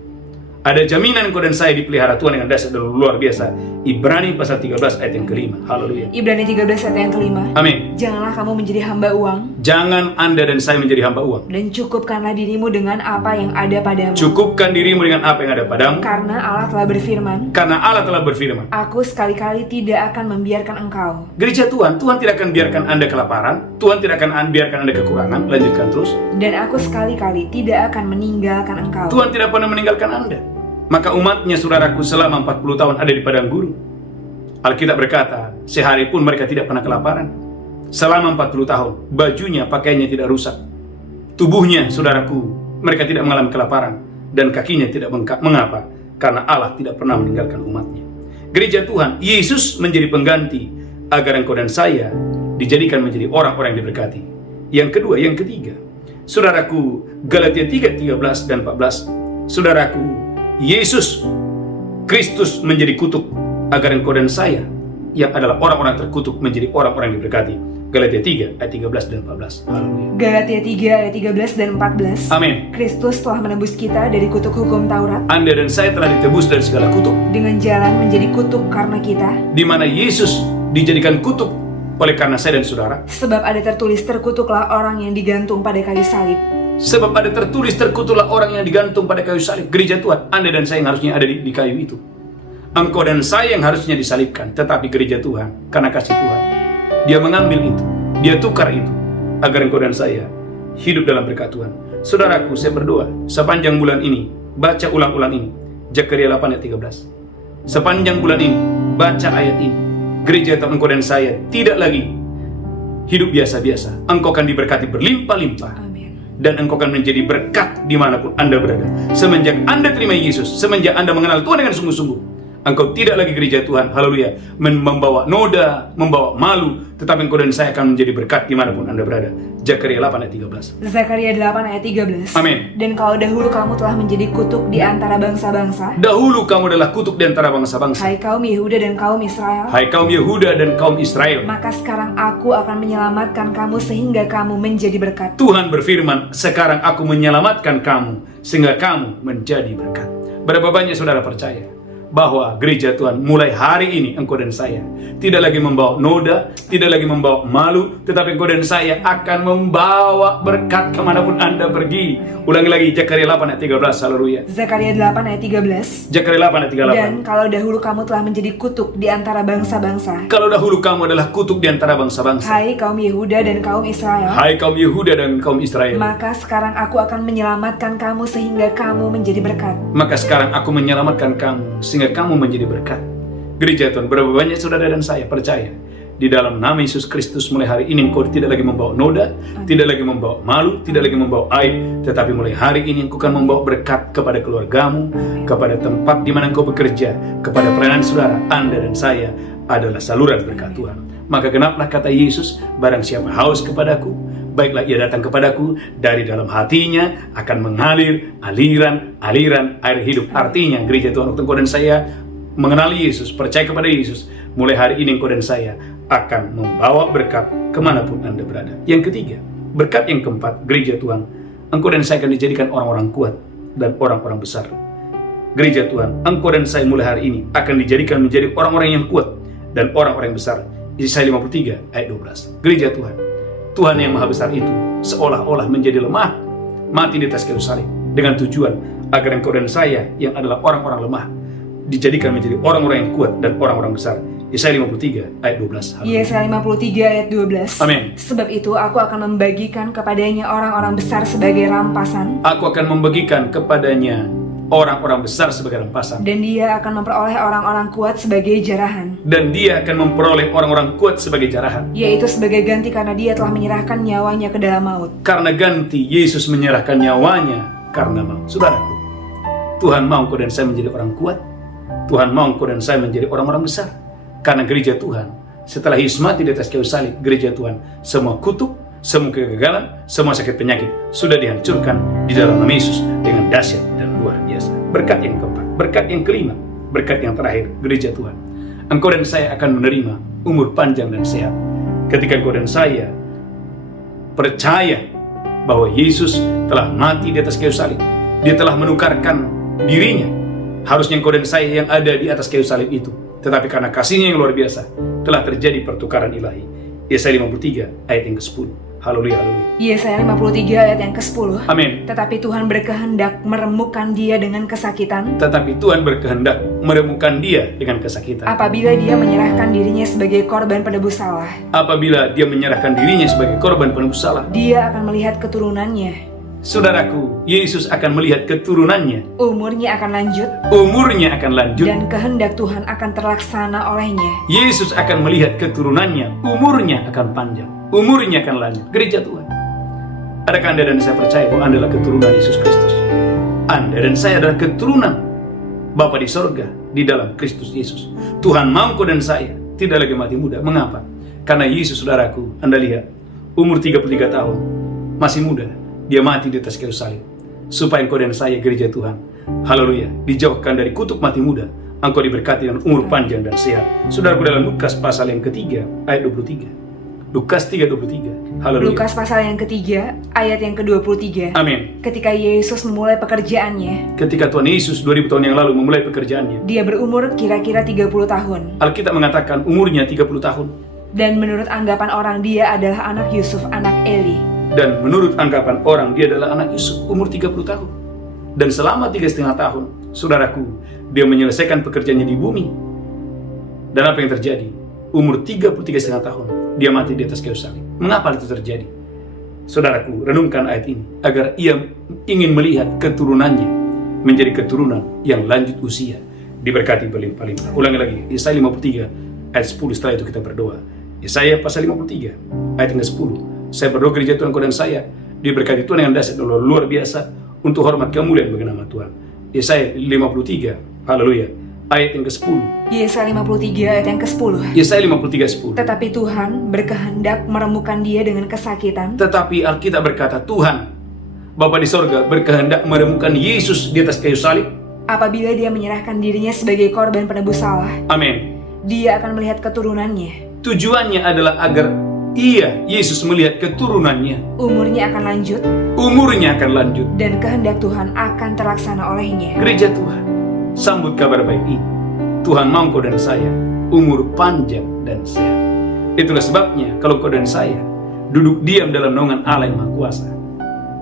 Ada jaminan engkau dan saya dipelihara Tuhan dengan dasar luar biasa. Ibrani pasal 13 ayat yang kelima. Haleluya. Ibrani 13 ayat yang kelima. Amin. Janganlah kamu menjadi hamba uang, Jangan Anda dan saya menjadi hamba uang. dan cukupkanlah dirimu dengan apa yang ada padamu. Cukupkan dirimu dengan apa yang ada padamu. Karena Allah telah berfirman, Karena Allah telah berfirman. Aku sekali-kali tidak akan membiarkan engkau, Gereja Tuhan, Tuhan tidak akan biarkan Anda kelaparan. Tuhan tidak akan biarkan Anda kekurangan. Lanjutkan terus. dan aku sekali-kali tidak akan meninggalkan engkau. Tuhan tidak pernah meninggalkan Anda. Maka umatnya, saudaraku, selama 40 tahun ada di padang gurun. Alkitab berkata, sehari pun mereka tidak pernah kelaparan. Selama 40 tahun, bajunya, pakaiannya tidak rusak. Tubuhnya, saudaraku, mereka tidak mengalami kelaparan. Dan kakinya tidak bengkak. Mengapa? Karena Allah tidak pernah meninggalkan umatnya. Gereja Tuhan, Yesus menjadi pengganti agar engkau dan saya dijadikan menjadi orang-orang yang diberkati. Yang kedua, yang ketiga, saudaraku, Galatia 3:13 dan 14. Saudaraku, Yesus Kristus menjadi kutuk agar engkau dan saya yang adalah orang-orang terkutuk menjadi orang-orang yang diberkati. Galatia 3 ayat 13 dan 14. Haleluya. Galatia 3 ayat 13 dan 14. Amin. Kristus telah menebus kita dari kutuk hukum Taurat Anda dan saya telah ditebus dari segala kutuk, dengan jalan menjadi kutuk karena kita, di mana Yesus dijadikan kutuk oleh karena saya dan saudara. sebab ada tertulis terkutuklah orang yang digantung pada kayu salib. Sebab ada tertulis terkutuklah orang yang digantung pada kayu salib. Gereja Tuhan, Anda dan saya yang harusnya ada di kayu itu. Engkau dan saya yang harusnya disalibkan. Tetapi gereja Tuhan, karena kasih Tuhan, Dia mengambil itu, Dia tukar itu, agar engkau dan saya hidup dalam berkat Tuhan. Saudaraku, saya berdoa sepanjang bulan ini, baca ulang-ulang ini, Zakaria 8 ayat 13. Sepanjang bulan ini, baca ayat ini. Gereja Tuhan, engkau dan saya tidak lagi hidup biasa-biasa. Engkau akan diberkati berlimpah-limpah. Amin. Dan engkau akan menjadi berkat dimanapun Anda berada. Semenjak Anda terima Yesus, semenjak Anda mengenal Tuhan dengan sungguh-sungguh, engkau tidak lagi gereja Tuhan, haleluya, membawa noda, membawa malu, tetapi engkau dan saya akan menjadi berkat dimanapun Anda berada. Zakaria 8 ayat 13. Zakaria 8 ayat 13. Amin. Dan kalau dahulu kamu telah menjadi kutuk di antara bangsa-bangsa, Dahulu kamu adalah kutuk di antara bangsa-bangsa. hai kaum Yehuda dan kaum Israel, Hai kaum Yehuda dan kaum Israel. maka sekarang aku akan menyelamatkan kamu sehingga kamu menjadi berkat. Tuhan berfirman, sekarang aku menyelamatkan kamu sehingga kamu menjadi berkat. Berapa banyak saudara percaya bahwa gereja Tuhan mulai hari ini engkau dan saya tidak lagi membawa noda, tidak lagi membawa malu, tetapi engkau dan saya akan membawa berkat kemanapun Anda pergi. Ulangi lagi, Zakaria 8 ayat 13, haleluya. Zakaria 8 ayat 13. Zakaria 8 ayat 38. Dan kalau dahulu kamu telah menjadi kutuk di antara bangsa-bangsa, Kalau dahulu kamu adalah kutuk di antara bangsa-bangsa, hai kaum Yehuda dan kaum Israel, hai kaum Yehuda dan kaum Israel, maka sekarang aku akan menyelamatkan kamu sehingga kamu menjadi berkat. maka sekarang aku menyelamatkan kamu sehingga kamu menjadi berkat. Gereja Tuhan, berapa banyak saudara dan saya percaya di dalam nama Yesus Kristus, mulai hari ini engkau tidak lagi membawa noda, tidak lagi membawa malu, tidak lagi membawa aib, tetapi mulai hari ini engkau akan membawa berkat kepada keluargamu, kepada tempat di mana engkau bekerja, kepada pelayanan saudara. Anda dan saya adalah saluran berkat Tuhan. Maka genaplah kata Yesus, barang siapa haus kepadaku, baiklah ia datang kepadaku, dari dalam hatinya akan mengalir aliran air hidup. Artinya gereja Tuhan, waktu engkau dan saya mengenali Yesus, percaya kepada Yesus, mulai hari ini engkau dan saya akan membawa berkat kemanapun Anda berada. Yang ketiga, berkat yang keempat, gereja Tuhan, engkau dan saya akan dijadikan orang-orang kuat dan orang-orang besar. Gereja Tuhan, engkau dan saya mulai hari ini akan dijadikan menjadi orang-orang yang kuat dan orang-orang yang besar. Yesaya 53 ayat 12. Gereja Tuhan, Tuhan yang maha besar itu seolah-olah menjadi lemah, mati di atas kayu salib, dengan tujuan agar engkau dan saya yang adalah orang-orang lemah dijadikan menjadi orang-orang yang kuat dan orang-orang besar. Yesaya 53 ayat 12. Yesaya 53 ayat 12. Amin. Sebab itu aku akan membagikan kepadanya orang-orang besar sebagai rampasan. Aku akan membagikan kepadanya orang-orang besar sebagai rampasan. Dan dia akan memperoleh orang-orang kuat sebagai jarahan. Dan dia akan memperoleh orang-orang kuat sebagai jarahan. Yaitu sebagai ganti karena dia telah menyerahkan nyawanya ke dalam maut. Karena ganti, Yesus menyerahkan nyawanya karena maut. Saudaraku, Tuhan mau engkau dan saya menjadi orang kuat. Tuhan mau engkau dan saya menjadi orang-orang besar. Karena gereja Tuhan, setelah Yesus mati di atas kayu salib, gereja Tuhan, semua kutuk, semua kegagalan, semua sakit penyakit sudah dihancurkan di dalam nama Yesus dengan dahsyat dan luar biasa. Berkat yang keempat, berkat yang kelima, berkat yang terakhir, gereja Tuhan, engkau dan saya akan menerima umur panjang dan sehat. Ketika engkau dan saya percaya bahwa Yesus telah mati di atas kayu salib, dia telah menukarkan dirinya. Harusnya engkau dan saya yang ada di atas kayu salib itu, tetapi karena kasihnya yang luar biasa, telah terjadi pertukaran ilahi. Yesaya 53 ayat yang ke-10. Haleluya, haleluya. Yesaya 53 ayat yang ke-10. Amin. Tetapi Tuhan berkehendak meremukkan dia dengan kesakitan. Tetapi Tuhan berkehendak meremukkan dia dengan kesakitan. Apabila dia menyerahkan dirinya sebagai korban penebus salah. Apabila dia menyerahkan dirinya sebagai korban penebus salah. Dia akan melihat keturunannya. Saudaraku, Yesus akan melihat keturunannya. Umurnya akan lanjut. Umurnya akan lanjut. Dan kehendak Tuhan akan terlaksana olehnya. Yesus akan melihat keturunannya. Umurnya akan panjang. Umurnya akan lanjut. Gereja Tuhan, adakah Anda dan saya percaya bahwa Anda adalah keturunan Yesus Kristus? Anda dan saya adalah keturunan Bapa di sorga di dalam Kristus Yesus. Tuhan mau engkau dan saya tidak lagi mati muda. Mengapa? Karena Yesus, saudaraku, Anda lihat, umur 33 tahun, masih muda, dia mati di atas kayu salib. Supaya engkau dan saya, gereja Tuhan, haleluya, dijauhkan dari kutuk mati muda. Engkau diberkati dengan umur panjang dan sehat. Saudaraku, dalam Lukas pasal yang ketiga ayat 23. Lukas 3:23. Haleluya. Lukas pasal yang ketiga ayat yang ke-23. Amin. Ketika Yesus memulai pekerjaannya, Ketika Tuhan Yesus 2000 tahun yang lalu memulai pekerjaannya, dia berumur kira-kira 30 tahun. Alkitab mengatakan umurnya 30 tahun. Dan menurut anggapan orang dia adalah anak Yusuf, anak Eli. Dan menurut anggapan orang dia adalah anak Yusuf, umur 30 tahun. Dan selama 3,5 tahun, saudaraku, dia menyelesaikan pekerjaannya di bumi. Dan apa yang terjadi? Umur 33,5 tahun, dia mati di atas kayu salib. Mengapa itu terjadi? Saudaraku, renungkan ayat ini agar ia ingin melihat keturunannya menjadi keturunan yang lanjut usia, diberkati berlimpah-limpah. Ulangi lagi, Yesaya 53 ayat 10. Setelah itu kita berdoa. Yesaya pasal 53 ayat yang ke-10. Saya berdoa gereja Tuhan, kau dan saya diberkati Tuhan dengan dahsyat dan luar biasa untuk hormat kemuliaan bagi nama Tuhan. Yesaya 53, haleluya, ayat yang ke-10. Yesaya 53 ayat yang ke-10. Yesaya 53:10. Tetapi Tuhan berkehendak meremukkan dia dengan kesakitan. Tetapi Alkitab berkata, Tuhan, Bapa di sorga, berkehendak meremukkan Yesus di atas kayu salib. Apabila dia menyerahkan dirinya sebagai korban penebus salah. Amin. Dia akan melihat keturunannya. Tujuannya adalah agar Yesus melihat keturunannya. Umurnya akan lanjut. Umurnya akan lanjut. Dan kehendak Tuhan akan terlaksana olehnya. Gereja Tuhan, sambut kabar baik ini. Tuhan mau kau dan saya umur panjang dan sehat. Itulah sebabnya kalau kau dan saya duduk diam dalam naungan Allah yang Maha Kuasa,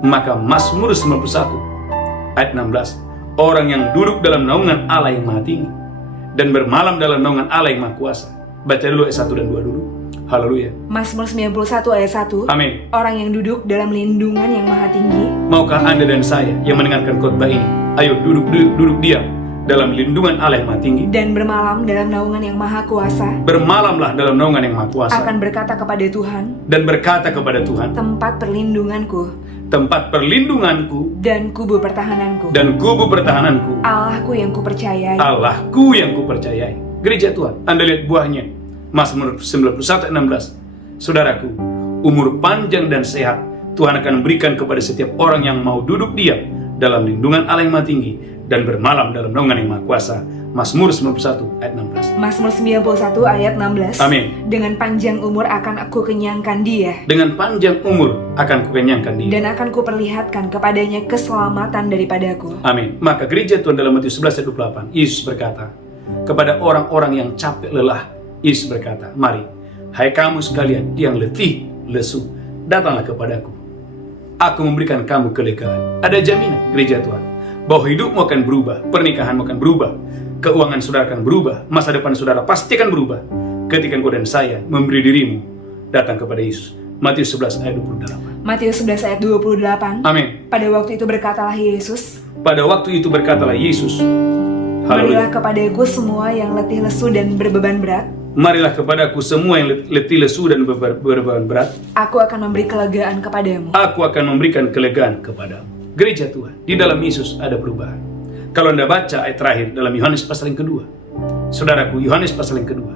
maka Mazmur 91 ayat 16, orang yang duduk dalam naungan Allah yang Maha Tinggi dan bermalam dalam naungan Allah yang Maha Kuasa. Baca dulu ayat 1 dan 2 dulu. Haleluya. Mazmur 91 ayat 1. Amin. Orang yang duduk dalam lindungan yang Maha Tinggi. Maukah Anda dan saya yang mendengarkan khotbah ini, ayo duduk diam dalam lindungan Allah yang Maha Tinggi dan bermalam dalam naungan yang Maha Kuasa. Bermalamlah dalam naungan yang Maha Kuasa. Akan berkata kepada Tuhan, dan berkata kepada Tuhan, tempat perlindunganku, tempat perlindunganku dan kubu pertahananku, dan kubu pertahananku, Allahku yang kupercayai. Allahku yang kupercayai. Gereja Tuhan, Anda lihat buahnya. Mazmur 91 ayat 16. Saudaraku, umur panjang dan sehat Tuhan akan berikan kepada setiap orang yang mau duduk diam dalam lindungan Allah yang Maha Tinggi dan bermalam dalam naungan yang Maha Kuasa. Mazmur 91 ayat 16. Mazmur 91 ayat 16. Amin. Dengan panjang umur akan aku kenyangkan dia, Dengan panjang umur akan kukenyangkan dia. dan akan kuperlihatkan kepadanya keselamatan daripadaku. Amin. Maka gereja Tuhan dalam Matius 11 ayat 28, Yesus berkata kepada orang-orang yang capek lelah, Yesus berkata, mari, hai kamu sekalian yang letih, lesu, datanglah kepadaku. Aku memberikan kamu kelegaan. Ada jaminan gereja Tuhan bahwa hidupmu akan berubah, pernikahanmu akan berubah, keuangan saudara akan berubah, masa depan saudara pasti akan berubah ketika engkau dan saya memberi dirimu datang kepada Yesus. Matius 11 ayat 28. Matius 11 ayat 28. Amin. Pada waktu itu berkatalah Yesus, Pada waktu itu berkatalah Yesus, marilah haleluya. kepadaku semua yang letih lesu dan berbeban berat, Marilah kepadaku semua yang letih lesu dan berbeban berat, aku akan memberi kelegaan kepadamu. aku akan memberikan kelegaan kepadamu. Gereja Tuhan, di dalam Yesus ada perubahan. Kalau Anda baca ayat terakhir dalam Yohanes pasal yang kedua, saudaraku, Yohanes pasal yang kedua,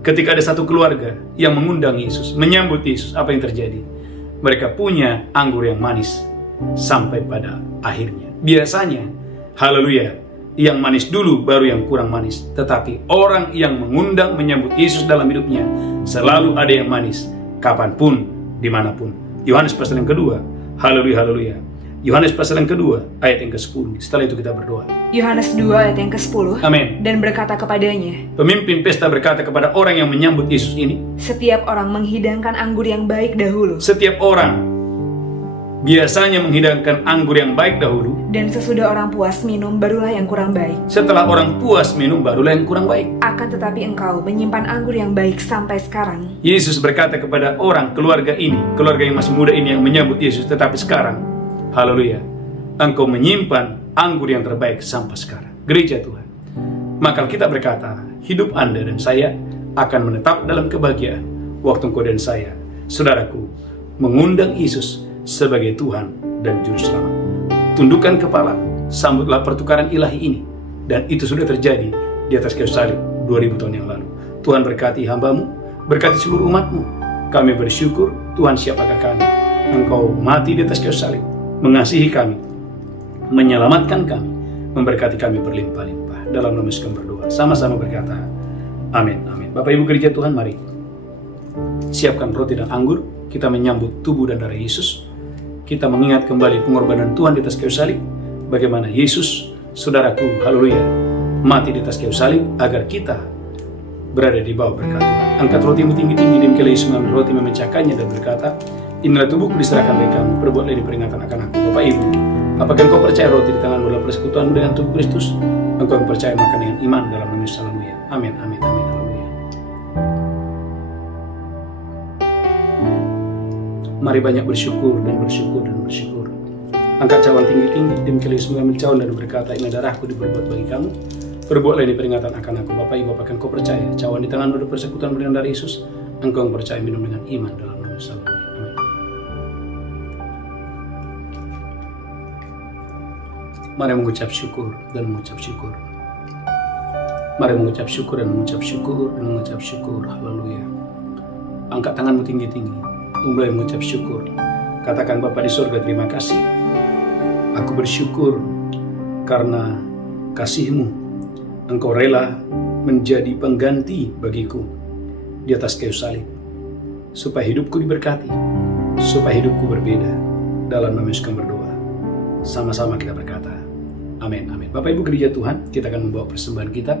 ketika ada satu keluarga yang mengundang Yesus, menyambut Yesus, apa yang terjadi? Mereka punya anggur yang manis sampai pada akhirnya. Biasanya, haleluya, yang manis dulu baru yang kurang manis. Tetapi orang yang mengundang menyambut Yesus dalam hidupnya selalu ada yang manis, kapanpun, dimanapun. Yohanes pasal yang kedua, haleluya, haleluya. Yohanes pasal yang kedua, ayat yang ke-10. Setelah itu kita berdoa. Yohanes 2 ayat yang ke-10. Amin. Dan berkata kepadanya, Pemimpin pesta berkata kepada orang yang menyambut Yesus ini, setiap orang menghidangkan anggur yang baik dahulu, setiap orang biasanya menghidangkan anggur yang baik dahulu. dan sesudah orang puas minum barulah yang kurang baik. Setelah orang puas minum barulah yang kurang baik. Akan tetapi engkau menyimpan anggur yang baik sampai sekarang. Yesus berkata kepada orang keluarga ini, keluarga yang masih muda ini yang menyambut Yesus, tetapi sekarang, haleluya, engkau menyimpan anggur yang terbaik sampai sekarang. Gereja Tuhan, maka kita berkata, hidup Anda dan saya akan menetap dalam kebahagiaan waktu engkau dan saya, saudaraku, mengundang Yesus sebagai Tuhan dan Juru Selamat. Tundukkan kepala, sambutlah pertukaran ilahi ini, dan itu sudah terjadi di atas kayu salib 2000 tahun yang lalu. Tuhan berkati hambamu, berkati seluruh umatmu. Kami bersyukur, Tuhan siapakah kami? Engkau mati di atas kayu salib, mengasihi kami, menyelamatkan kami, memberkati kami berlimpah-limpah. Dalam nama Yesus kami berdoa, sama-sama berkata, amin, amin. Bapak Ibu gereja Tuhan, mari siapkan roti dan anggur. Kita menyambut tubuh dan darah Yesus. Kita mengingat kembali pengorbanan Tuhan di atas kayu salib. Bagaimana Yesus, saudaraku, haleluya, mati di atas kayu salib agar kita berada di bawah berkat Tuhan. Angkat rotimu tinggi-tinggi, demikianlah Yesus mengambil roti, memecahkannya dan berkata, inilah tubuhku diserahkan bagi kamu, perbuatlah ini peringatan akan aku. Bapak Ibu, apakah engkau percaya roti di tanganmu adalah persekutuanmu dengan tubuh Kristus? Engkau yang percaya makan dengan iman dalam nama Yesus. Haleluya. Amin, amin, amin, haleluya. Mari banyak bersyukur dan bersyukur dan bersyukur. Angkat cawan tinggi-tinggi, demikianlah Yesus mengambil cawan dan berkata, ini darahku diperbuat bagi kamu, perbuatlah ini peringatan akan aku. Bapak Ibu, apakah engkau percaya cawan di tanganmu adalah persekutuan dengan darah Yesus? Engkau yang percaya minum dengan iman dalam nama Yesus. Amin. Mari mengucap syukur dan mengucap syukur. Mari mengucap syukur dan mengucap syukur dan mengucap syukur. Haleluya. Angkat tanganmu tinggi-tinggi, mulai mengucap syukur. Katakan, Bapa di surga, terima kasih. Aku bersyukur karena kasih-Mu. Engkau rela menjadi pengganti bagiku di atas kayu salib, supaya hidupku diberkati, supaya hidupku berbeda. Dalam nama Yesus kami berdoa. Sama-sama kita berkata, amin, amin. Bapak Ibu gereja Tuhan, kita akan membawa persembahan kita,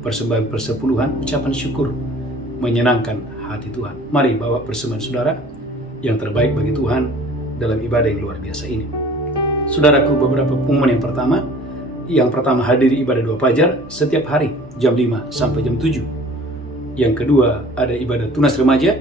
persembahan persepuluhan, ucapan syukur, menyenangkan hati Tuhan. Mari bawa persembahan saudara yang terbaik bagi Tuhan dalam ibadah yang luar biasa ini. Saudaraku, beberapa pengumuman yang pertama hadiri ibadah doa fajar setiap hari jam 5 sampai jam 7. Yang kedua ada ibadah tunas remaja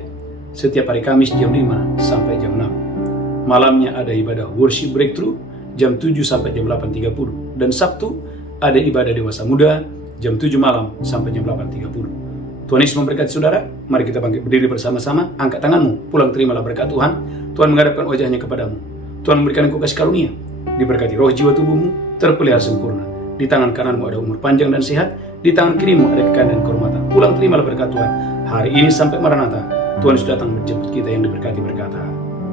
setiap hari Kamis jam 5 sampai jam 6. Malamnya ada ibadah worship breakthrough jam 7 sampai jam 8.30. Dan Sabtu ada ibadah dewasa muda jam 7 malam sampai jam 8.30. Tuhan Yesus memberkati saudara. Mari kita bangkit berdiri bersama-sama. Angkat tanganmu, pulang terimalah berkat Tuhan. Tuhan menghadapkan wajahnya kepadamu. Tuhan memberikan engkau kasih karunia. Diberkati roh jiwa tubuhmu, terpelihara sempurna. Di tangan kananmu ada umur panjang dan sehat. Di tangan kirimu ada kekayaan dan kehormatan. Pulang terimalah berkat Tuhan hari ini sampai Maranatha. Tuhan sudah datang menjemput kita yang diberkati berkata,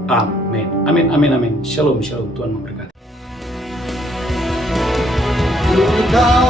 amin, amin, amin, amin. Shalom, shalom. Tuhan memberkati. Engkau